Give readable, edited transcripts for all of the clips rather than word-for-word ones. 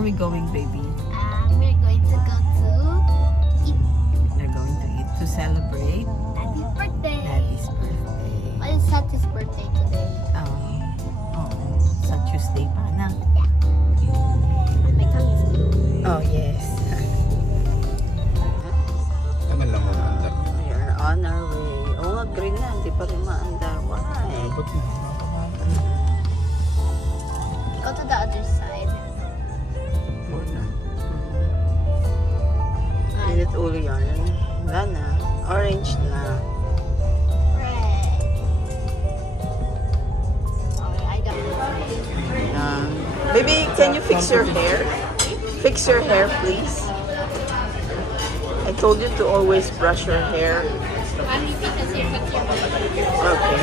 are we going, baby? We're going to go to eat. We're going to eat to celebrate Daddy's birthday. Daddy's birthday. Well, it's not his birthday today. Sa Tuesday pa na. My tummy's blue. Oh, yes. Naman lang mo maandar. We are on our way. Oh, green na. Hindi pa rin maandar. Why? Abot na. Go to the other side. Init ulo yan. Wala na. Orange na. Red. Okay, I got Baby, can you fix your hair? Fix your hair, please. I told you to always brush your hair. Okay.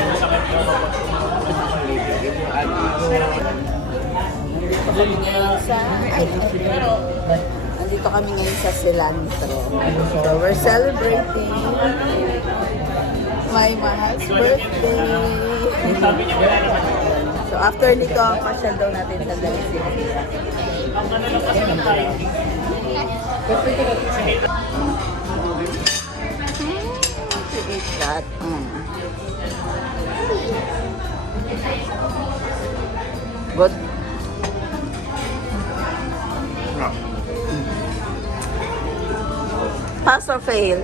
Nandito kami ngayon sa Cilantro. So, we're celebrating my mahal's birthday. So, after nito, pasyal daw natin sa Dalicity. To eat that. Good. Pass or fail?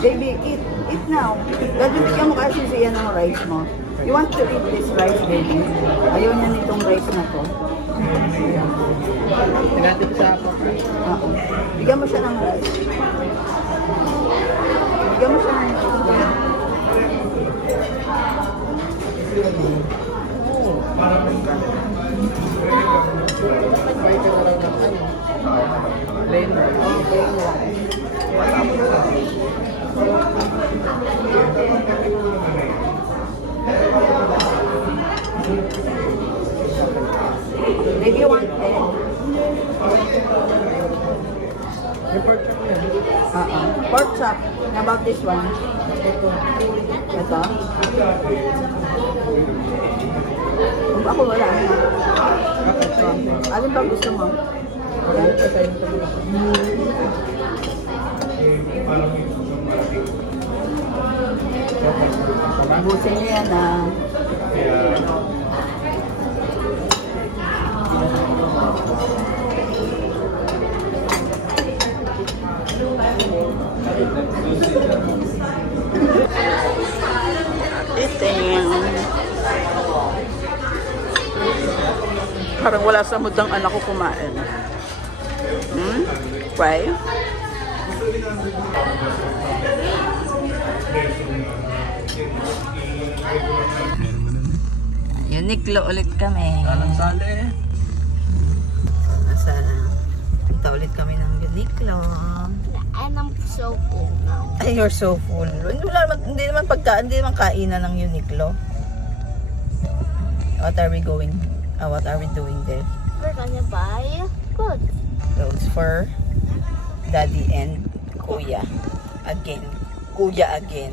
Baby, eat now. Dahil bigyan mo kasi siya ng rice mo. You want to eat this rice, baby? Ayaw niya nitong rice na to. Tinatip sa ako. Oo. Bigyan mo siya ng rice. Bigyan mo siya ng rice. May ka na lang ng ano. Plain rice. Plain rice. Maybe you want egg? May pork chop yan. Pork chop. How about this one? Ito? Kung ako wala. Alin ba gusto mo? Parang ito tayo nito. Busin niya yan ah. Eating. Parang wala sa mood ang anak ko kumain. Why? Uniqlo ulit kami. Alang sali eh. Nasa punta ulit kami ng Uniqlo. And I'm so full now. Ay, you're so full. Hindi naman kainan ng Uniqlo. What are we doing there? We're gonna buy clothes. Clothes for Daddy and Kuya. Again. Kuya again.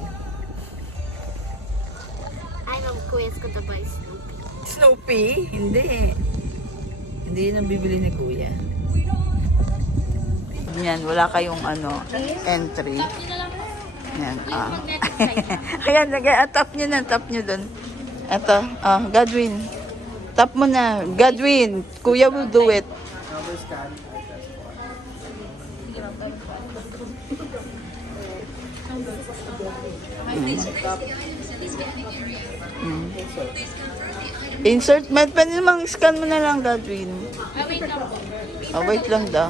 I know Kuya's gonna buy Snoopy. Snoopy? Hindi. Hindi yun ang bibili ni Kuya. Yan, wala kayong entry. Yan, Ayan, tap nyo dun. Ito, Godwin. Tap mo na. Godwin, Kuya will do it. Insert, pwede namang scan mo na lang, Godwin. Wait lang daw.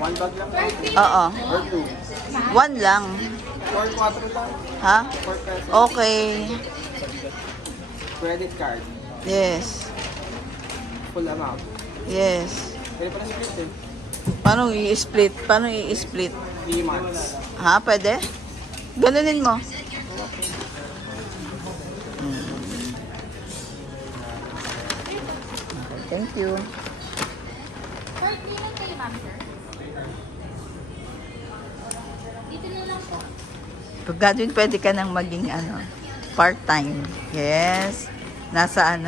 One bag lang. Oo. Or two. One lang. 4-4 lang. Ha? 4 pesos. Okay. Credit card. Yes. full amount. Yes. Pwede pa na split eh. Paano i-split? Paano i-split? 3 months. Ha? Pwede? Ganunin mo. Thank you. Pag gagawin, pwede ka nang maging part-time. Yes. Nasa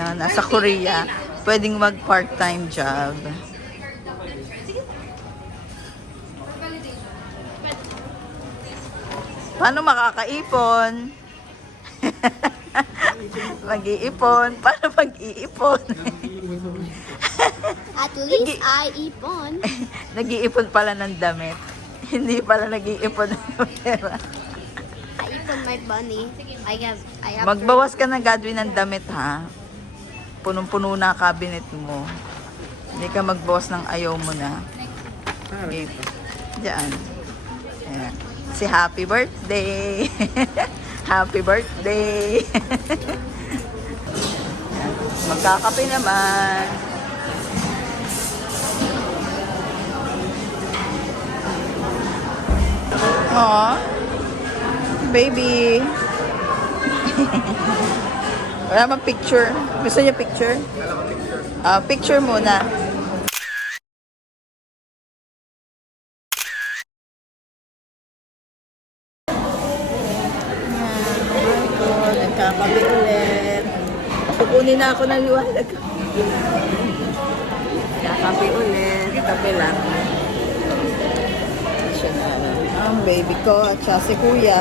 Korea. Pwedeng mag part-time job. Paano makakaipon? Mag-iipon. Paano mag-iipon? At least I ipon. Nag-iipon pala ng damit. Hindi pala nag-iipon ng pera. I ipon my bunny. I have Magbawas ka ng Godwin ng damit, ha? Punong-puno na cabinet mo. Hindi ka magbawas ng ayaw mo na. Okay. Diyan. Ayan. Si happy birthday. Happy birthday. Magkakape naman. Aww. Baby. Wala bang picture? Gusto niya picture? Picture muna. Nagkakape ulit. Kukunin na ako ng liwanag. Nagkakape ulit. Kape lang. Ang baby ko at siya si kuya.